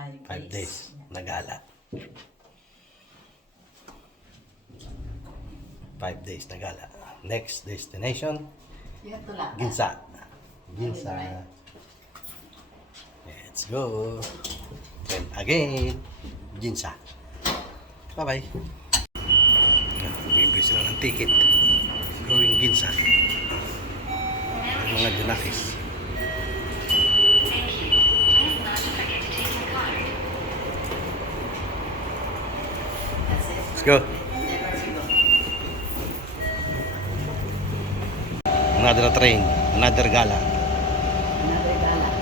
5 days na gala. 5 days na gala. Next destination, Ginza. Ginza. Let's go. Then again, Ginza. Bye-bye. Bibili sila ng ticket. Going Ginza. Ang mga Junakis. Let's go. Another train, another gala. Another gala.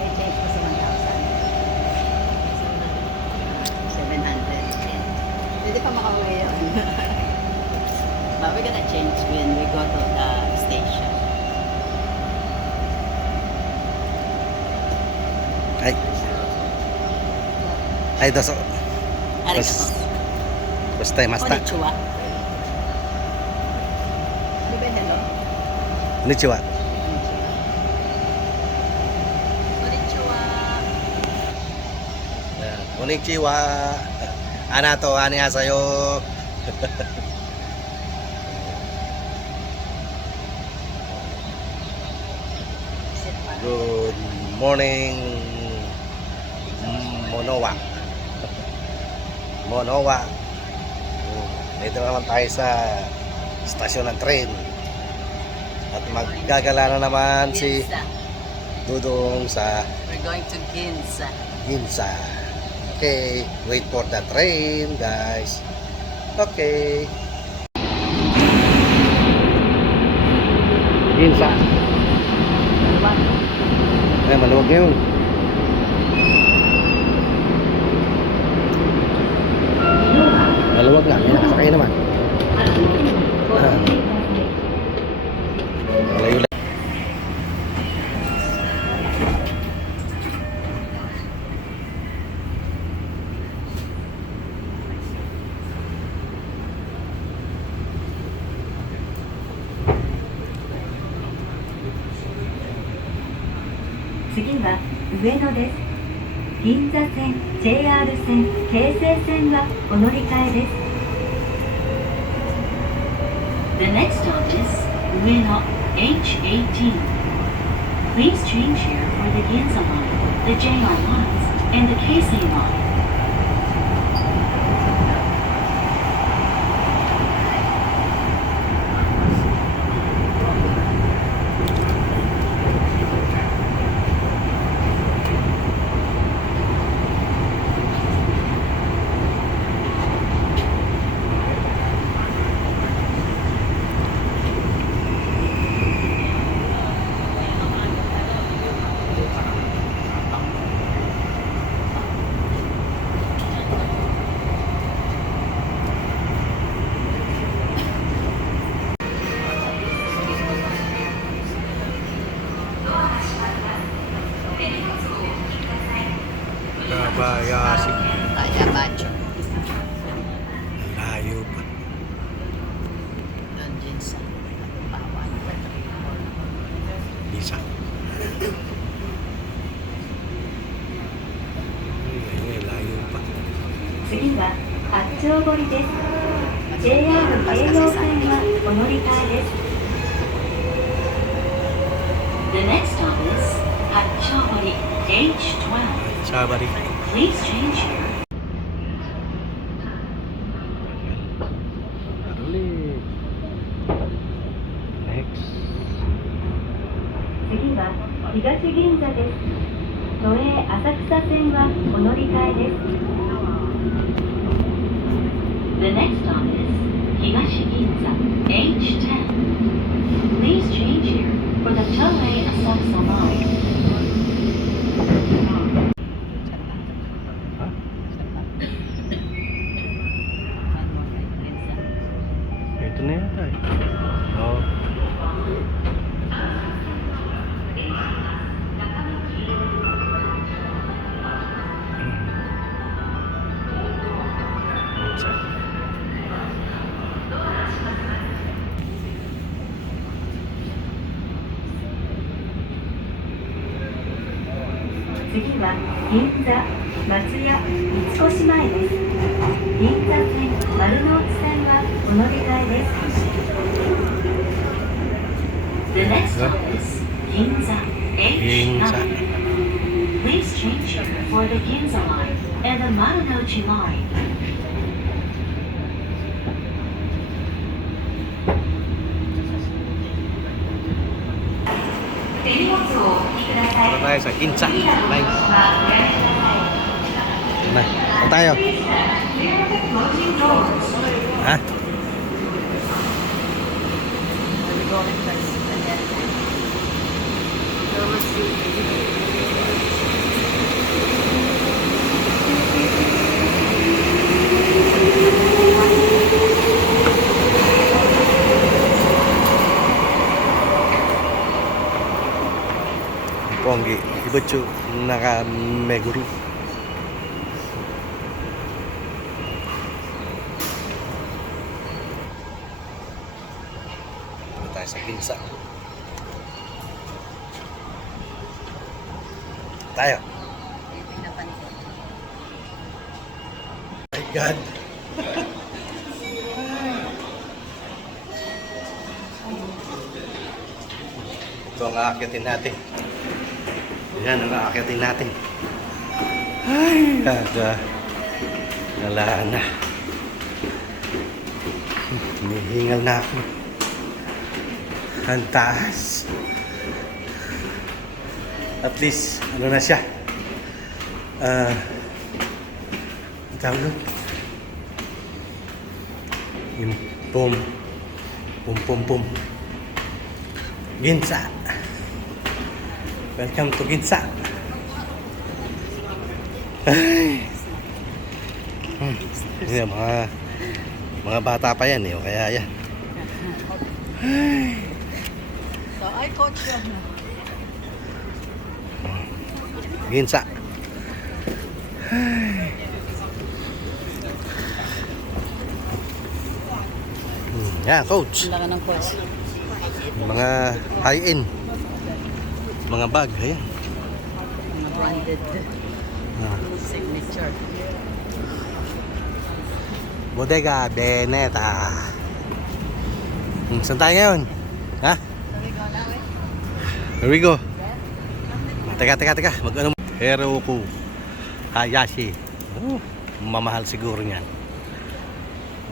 May change pa sa 1,000. 700. Hindi pa makauwi yun. But we're gonna change when we go to the station. Ay. Ay, doso. Arigato. Basta masta. Konnichiwa. Di ba hello? Konnichiwa. Konnichiwa. Konnichiwa. Anato, annyeonghaseyo. Good morning, Monowa. Monowa. Dito naman tayo sa stasyon ng train. At maggagala na naman si Ginza. Dudong sa We're going to Ginza. Ginza. Okay, wait for the train, guys. Okay. Ginza. Ay, maluwag yun. Maluwag lang, may nakasakay naman. Malayo lang. Next は上野です。銀座線、JR 線、京成線はお乗り換えです。The next stop is Ueno H18. Please change here for the Ginza line, the JR lines, and the Keisei line. Kabayasi. Kaya Bacho. Layo pa. Doon Ginza. Pawan. Isa. Ay, layo pa. 次は八丁堀です。JR 京葉線はお乗り換えです。The next stop is Hachihori H12. Sabari. Please change here. Ulit. Next. 次は東銀座です。都営浅草線はお乗り換えです。The next stop is 東銀座 H10. Please change here for the Toei Asakusa line. Ha? Ito na yata eh. Oo.次は銀座、松屋、三越前です。銀座線、丸ノ内線はお乗り換えです。The next stop is Ginza H9. Please change here for the Ginza line and the Marunouchi line. 手荷物をお引きください。 Tayo sa Ginza Line. Na, tayo. Ha? We're going first. And then we'll see. Ponggi, ibucu naka Meguru. Dito tayo sa Ginza. Tayo. My God. Ito ang aakyatin natin. Yan ang aakyatin natin. Ay, aga. Wala na. Hinihingal na ako. Ang taas. At least, ano na siya? Ang tawag doon? Yung pum. Pum. Ginza. Welcome to Ginza. Ay. Yan, mga bata pa yan eh, o kaya yan. Ay. So, I coach you. Ginza. Ay. Yan, coach. Ang laki ng coach. Mga high-end. Mga bag, ayan. Mga branded Ah. signature. Bodega Veneta. Saan tayo ngayon? Ha? Here we go. Teka. Mag-ano? Heroku Hayashi. Oh, mamahal siguro niyan.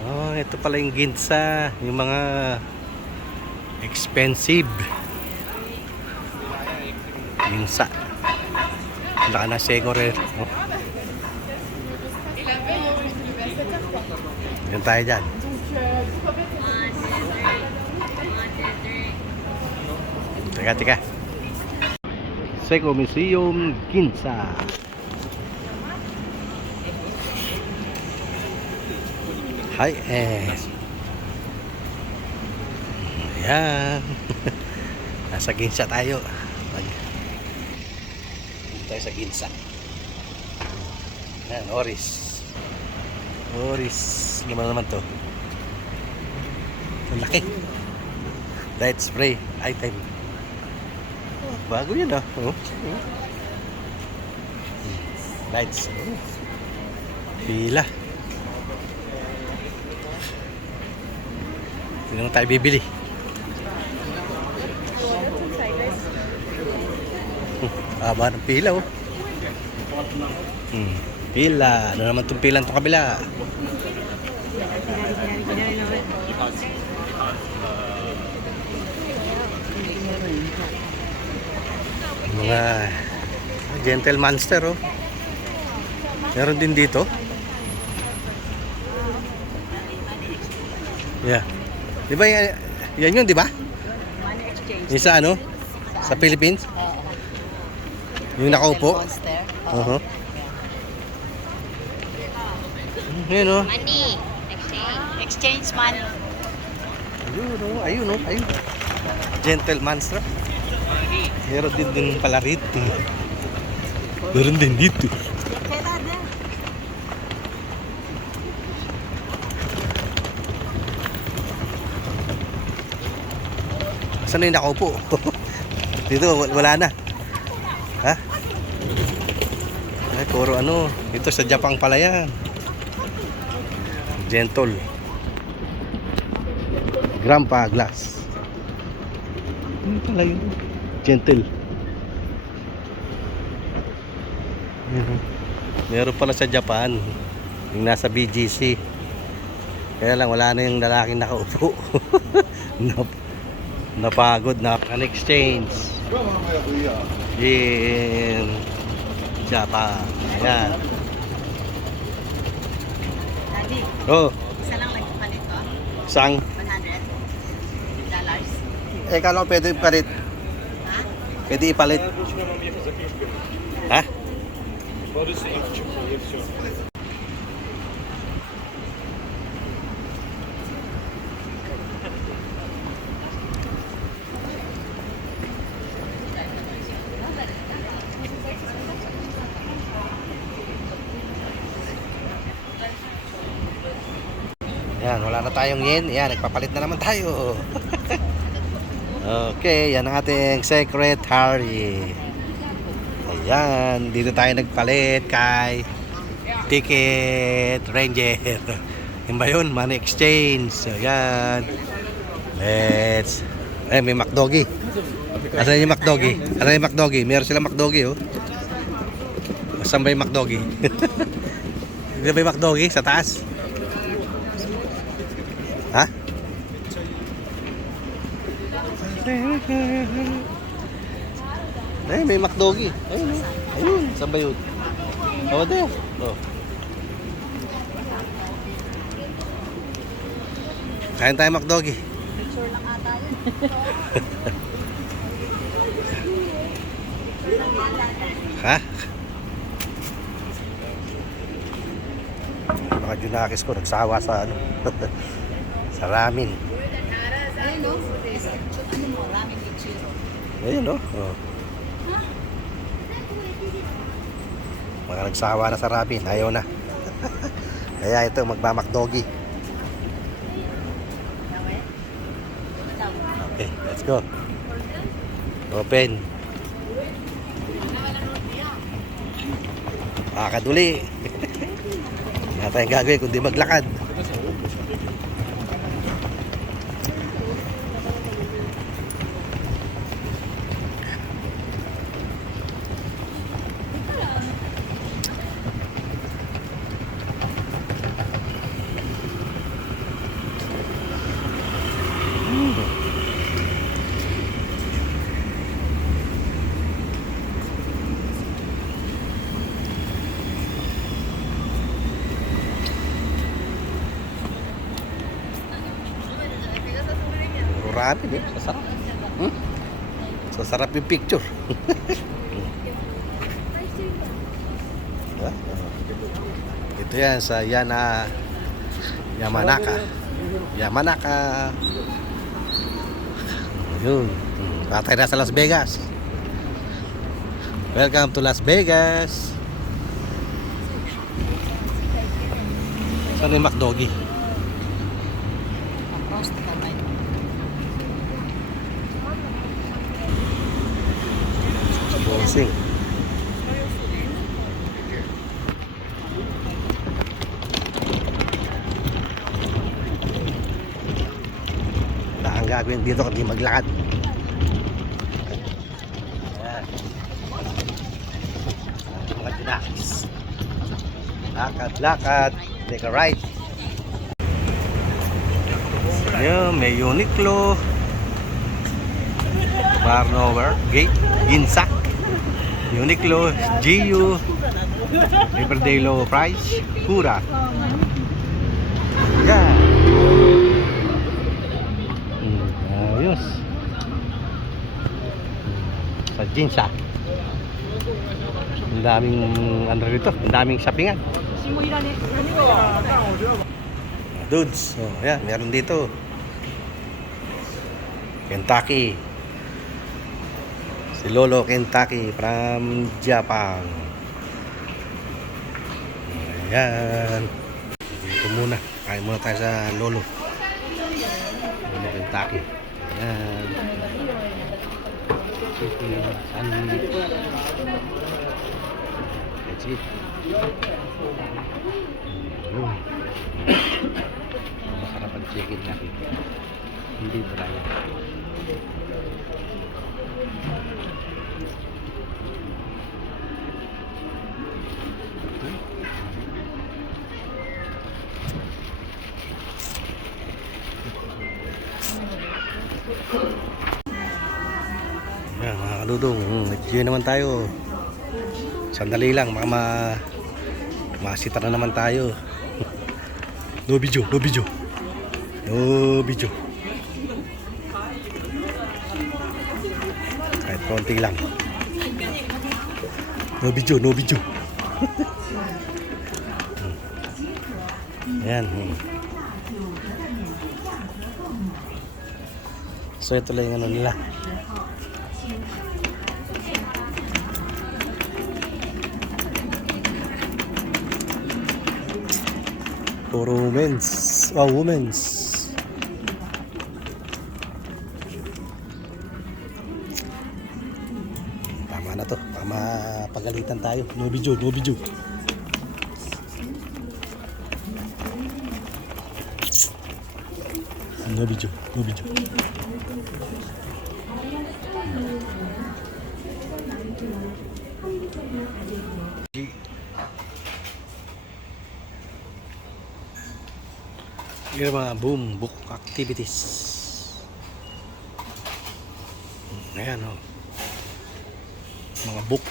Oh, ito pala yung Ginza. Yung mga expensive. Ginza. Wala ka na Segore. Oh. Yan tayo dyan. Teka. Seiko Museum Ginza. Hi, Ayan. Nasa Ginza tayo. Dito tayo sa Ginza. Ayan, Oris. Naman to. Ang laki. Light spray item. Bago yun ah. Lights. Pila. Hindi naman tayo bibili. Haba ng pila oh. Pila. Ano naman itong pila itong kabila? Mga gentle monster oh. Meron din dito. Yeah. Di ba yan yun, di ba? Money exchange. Yung sa ano? Sa Philippines? Yung nakaupo? Monster. Uh-huh. Yun oh. Money exchange. Exchange money. Ayun. Gentle monster. Meron din pala rito. Meron din dito. Saan na yung nakaupo? Dito, wala na. Ha? puro ano. Ito sa Japan pala yan. Gentle. Grandpa glass. Ano pala yun? Gentle. Meron pala sa Japan. Yung nasa BGC. Kaya lang wala na yung lalaking nakaupo. Napagod na an exchange in Japan. Ayan. Daddy, Oh, isa lang nagpalit ko. sang. $100. Kala ko pwede ipalit. Ha? Pwede ipalit. Ha? Yan, wala na tayong yen. Yan, nagpapalit na naman tayo. Okay, yan ang ating secretary. Ayan, dito tayo nagpalit kay Ticket Ranger. Yung ba yun? Money exchange. Ayan. Let's... Ay, may McDoggy. Asan yung McDoggy? Asan yung McDoggy? Meron silang McDoggy, oh. Asan ba yung McDoggy? Hindi ba yung McDoggy? Sa taas? Ha? Ay, may McDoggy. Ayun, oh. Ayun, saan ba yun? Oh, there. Oh. Kain tayo McDoggy. Picture lang ata yun. Ha? Mga Junakis ko nagsawa sa ano. Sa ramen. Ayun no? Ano mo? Raming Ichiro. Ayun, no? Oh. Mga nagsawa na sa ramen, ayaw na. Kaya ito, magmamakdoggy. Okay, let's go. Open. Makakaduli. Wala tayong gagawin kundi maglakad. Ramen eh, sasarap. Sasarap yung picture. Diba? Ito yan sa Yamanaka. Yamanaka. Yun. Patay na sa Las Vegas. Welcome to Las Vegas. Saan yung McDoggy? Roast ka ba? Bossing. Wala kang gagawin dito kundi maglakad. Ayan. Mga Junakis. Lakad-lakad. Take a ride. Ayan, may Uniqlo. Barnover. Gate. Ginza. Uniqlo, GU, everyday low price, Pura. Yeah. Ayos. Sa Ginza. Ang daming ano rito, ang daming shoppingan. Dudes, oh, yeah, meron dito. Kentucky. Si Lolo Kentucky from Japan. Ayan. Dito muna. Kain muna tayo sa Lolo. Lolo Kentucky. Ayan. Chicken sandwich. Sige. Ayun. Masarap ang chicken natin. Hindi dry. Yan mga kaludong, medyo naman tayo. Sandali lang, masita na naman tayo. No video, no video. No video. Kahit konti lang. No video, no video. Ayan. So ito lang yung ano nila. Puro women's. Wow, women's. Tama na to. Tama, pagalitan tayo. No video, no video. No video, no video. Yung mga boom book activities. Ayan o. Mga book.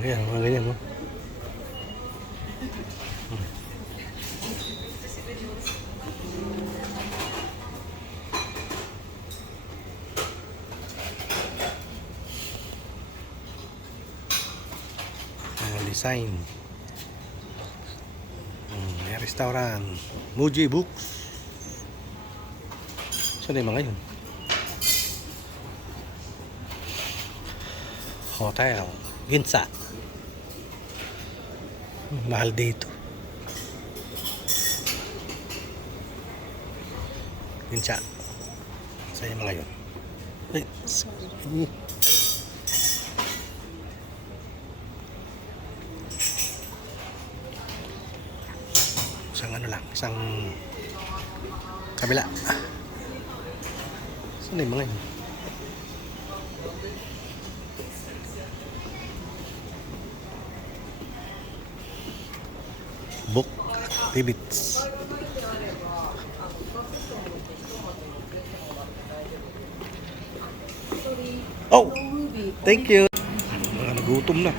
Ayan, mga ganyan o. Design. May restaurant. Muji Books. Saan yung mga yun? Hotel. Ginza. Mahal dito. Ginza. Saan yung mga yun? Ay, isang ano lang, isang kabila. Saan yung mga yun? Book activities. Oh, thank you. Mga nagutom na.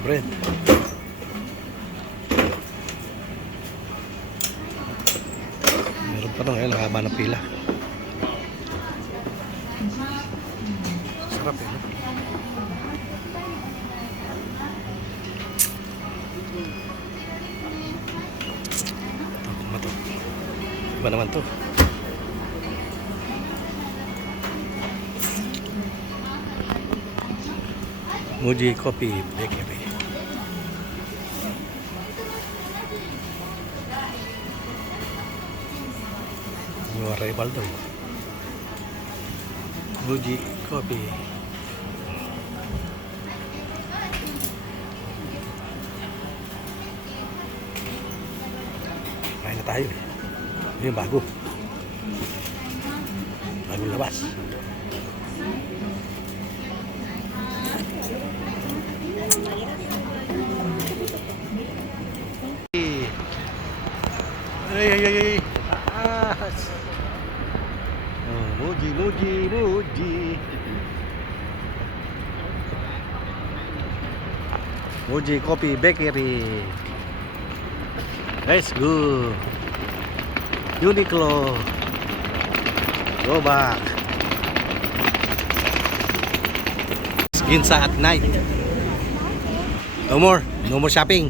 Bread. Meron pa nung ngayon, haba ng pila. Sarap eh, no? Ito. Iba naman to. Muji Coffee Bakery. Yung arrival doon. Muji Coffee. Kain na tayo. Ini yung bago. Bagong labas. Ay. Taas. Oh, Muji. Muji Coffee Bakery. Let's go. Uniqlo. Go back. Ginza at night. No more shopping.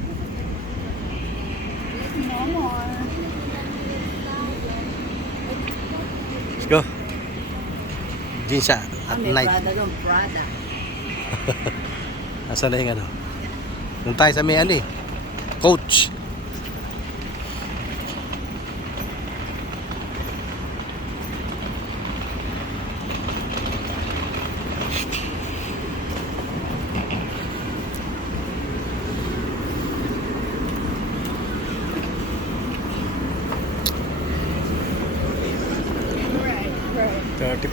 Let's go. Ginza at night. Prada. Asan na yung ano? Nung tayo sa may ano eh. Coach.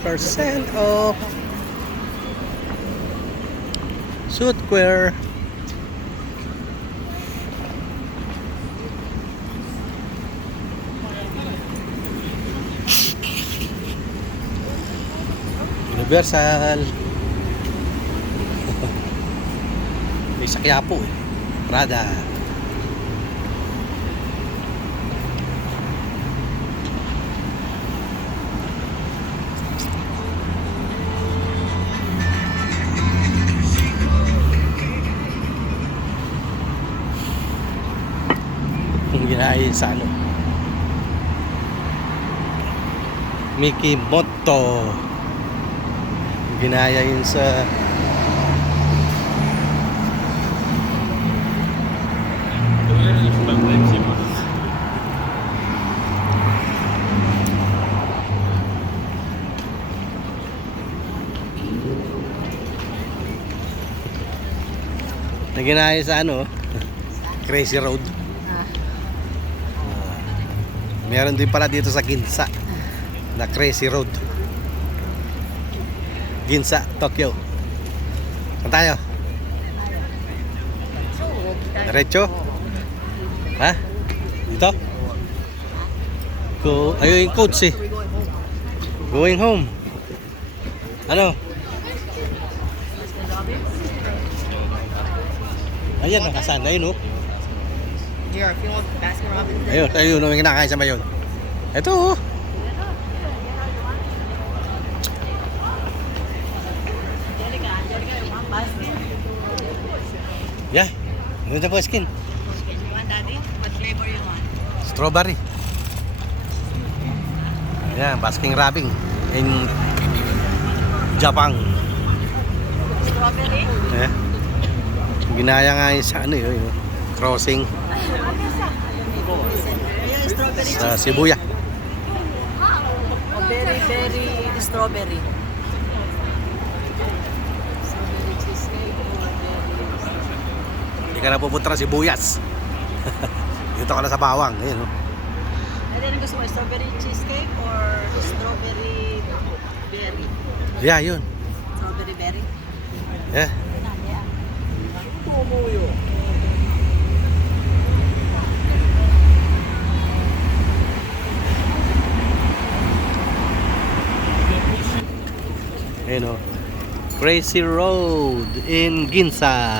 50% off. Suitwear. Universal. May sa Quiapo eh. Prada. Yung ginaya sa ano, Mickey Moto. Ginaya yun sa na ginaya sa ano, Crazy Road. Meron din pala dito sa Ginza na Crazy Road. Ginza, Tokyo. Saan tayo? Diretso? Ha? Dito? Ayun yung coach eh. Going home. Ano? Ayan, nakasan. Ayun oh. Here, if you want Baskin Robbins. Ayun, may kinakain sa mayon. Ito oh. Angelica, you want Baskin? Yeah. Ano na po skin? You want daddy? What flavor you want? Strawberry. Ayan, basking rubbing in Japan. Strawberry? Eh. Ginaya nga yun sa ano yun, crossing Ayan, strawberry sa cheesecake. Shibuya. Oh, berry strawberry. Hindi ka na pupunta na Sibuyas. Dito ka na sa Bawang. Ayun, oh. Ano yung gusto mo? Strawberry cheesecake or strawberry berry? Yeah, yun. Strawberry berry? Yeah. Ayun, oh. Crazy Road in Ginza.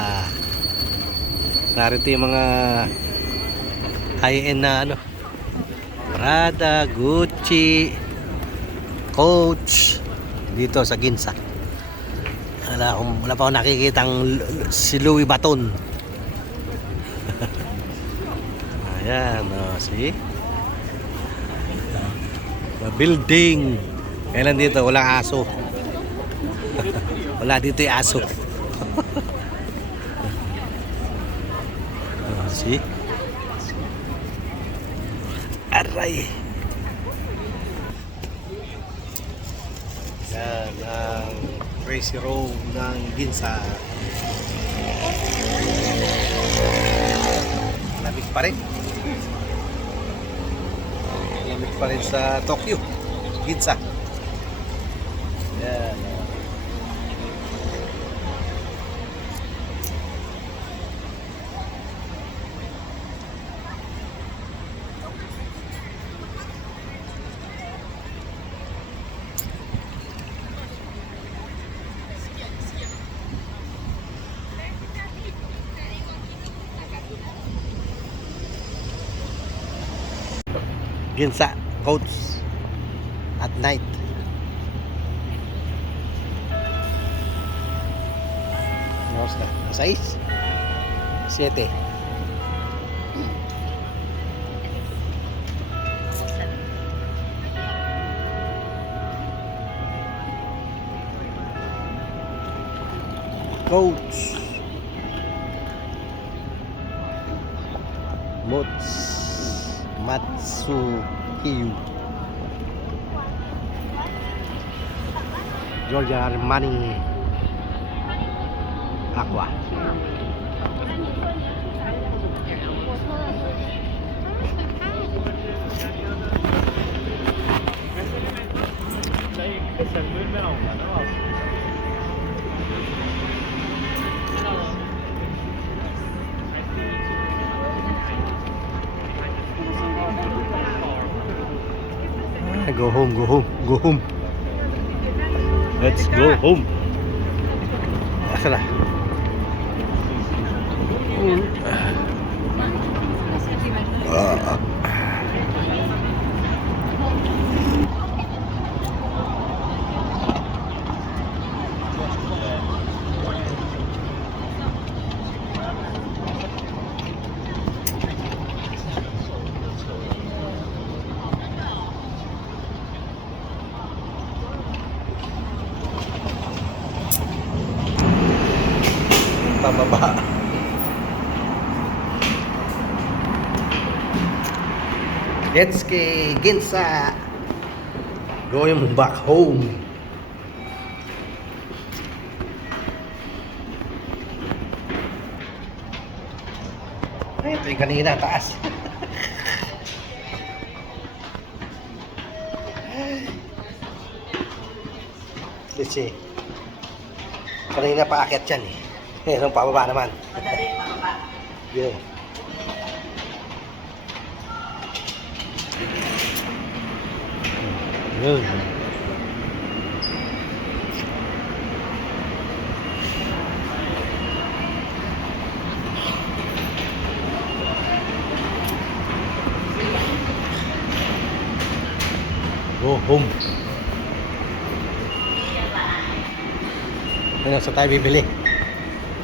Narito yung mga high-end na ano, Prada, Gucci, Coach dito sa Ginza. Wala pa akong nakikitang si Louis Vuitton. Ayan, oh, see? Building. Kailan dito? Walang aso. Wala dito yung aso. Oh, see? Aray. Yan ang Crazy Road ng Ginza. Lamig pa rin. Lamig pa rin sa Tokyo, Ginza. Yan. Ginza, Coach at night. Oras na? 6? 7. Coach Matsukiyu Giorgio Armani Aqua. Go home, go home, go home. Let's go home. Asa na? Pababa. Jet ski, Ginza. Going back home. Ay, ito yung kanina, taas. Kasi, kanina paakyat yan eh. Ngayon pababa naman. Madali pababa. Yun. Yun. Go home. Ano, sa tayo bibili?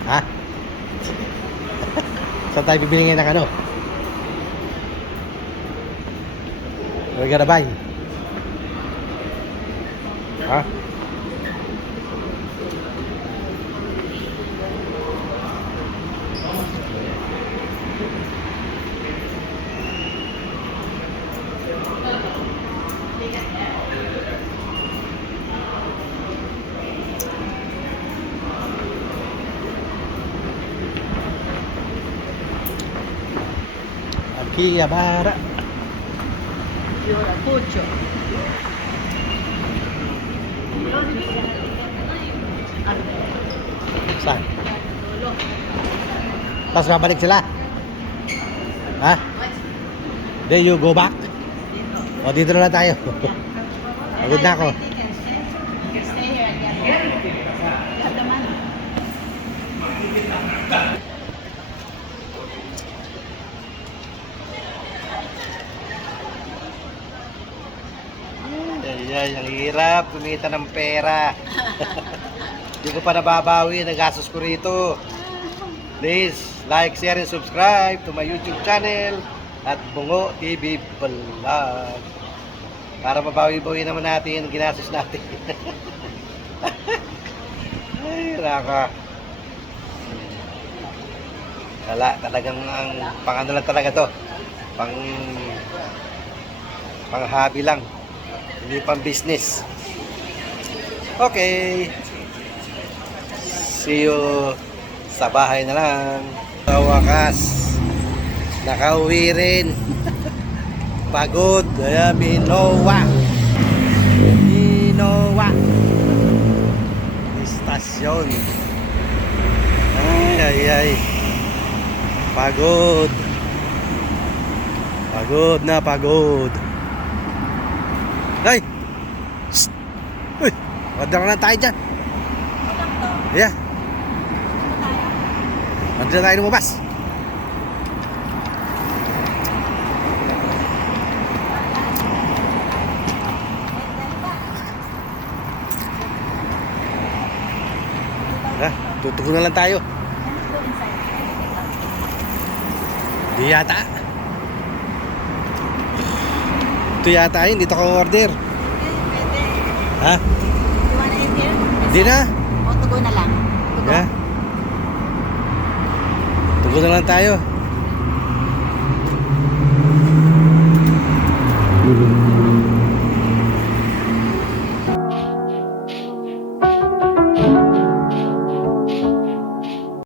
Ha? Saan tayo bibili ngayon ng ano? We're gonna buy. Ha? Akihabara. Yun, pucho. Saan? Tapos babalik sila? Ha? Then you go back? O dito na lang tayo. Pagod na ako. Ay, ang hirap kumita ng pera. Hindi ko pa nababawi ang gastos ko rito. Please like, share, and subscribe to my YouTube channel at Bungo TV Vlog para mabawi-bawi naman natin ang ginastos natin. Ay, raka. Wala, talagang ang pang ano lang talaga to. Pang hobby lang. Hindi pang business. Okay. See you sa bahay na lang. Sa wakas, nakauwi rin. Pagod. Kaya Minowa. Istasyon. Ay. Pagod. Pagod na pagod. Ay! Shhh! Uy! Wala na tayo dyan. Yeah. Wala na tayo lumabas. Tutugo na lang tayo. Di yata. Ito yata yun, dito ako order. Pwede. Ha? You wanna eat here? Hindi na. O, tugo na lang. Tugo. Yeah. Tugo na lang tayo.